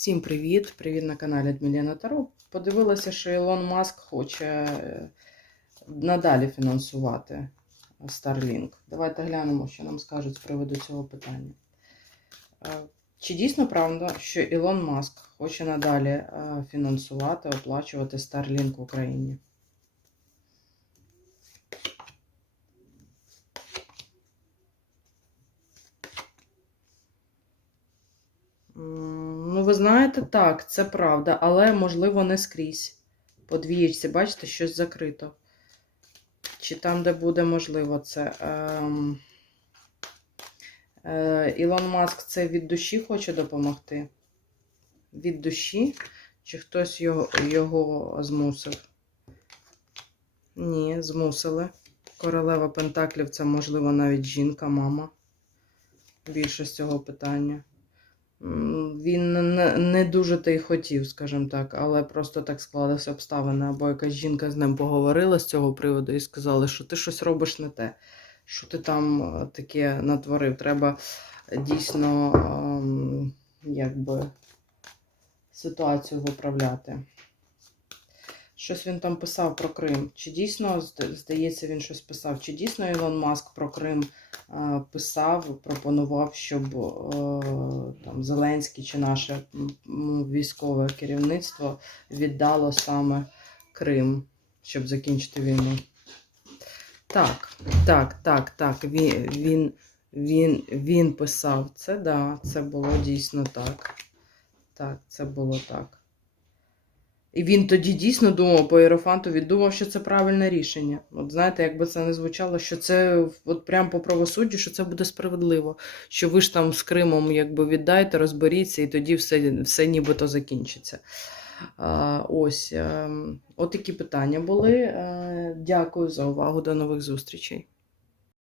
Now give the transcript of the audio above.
Всім привіт! Привіт на каналі Дмиліна Таро. Подивилася, що Ілон Маск хоче е, надалі фінансувати Starlink. Давайте глянемо, що нам скажуть з приводу цього питання. Е, Чи дійсно правда, що Ілон Маск хоче надалі е, фінансувати, оплачувати Starlink в Україні? Ви знаєте, так, це правда, але можливо не скрізь. По двієчці, бачите, щось закрито. Чи там, де буде можливо це. Ем... Е, Ілон Маск це від душі хоче допомогти? Від душі? Чи хтось його, його змусив? Ні, змусили. Королева Пентаклів це, можливо, навіть жінка, мама. Більше з цього питання. Він не, дуже та й хотів, скажімо так, але просто так склалися обставини. Або якась жінка з ним поговорила з цього приводу і сказала, що ти щось робиш не те, що ти там е, таке натворив. Треба дійсно ем, якби ситуацію виправляти. Щось він там писав про Крим. Чи дійсно, здається, він щось писав? Чи дійсно Ілон Маск про Крим е, писав, пропонував, щоб е, Зеленський чи наше військове керівництво віддало саме Крим, щоб закінчити війну? Так, так, так, так. Він, він, він, він писав це, да, це було дійсно так. Так, це було так. І він тоді дійсно думав по Єрофанту, думав, що це правильне рішення. От знаєте, якби це не звучало, що це от прямо по правосуддю, що це буде справедливо. Що ви ж там з Кримом якби віддайте, розберіться, і тоді все, все нібито закінчиться. А, ось, ем, от такі питання були. Е, Дякую за увагу. До нових зустрічей.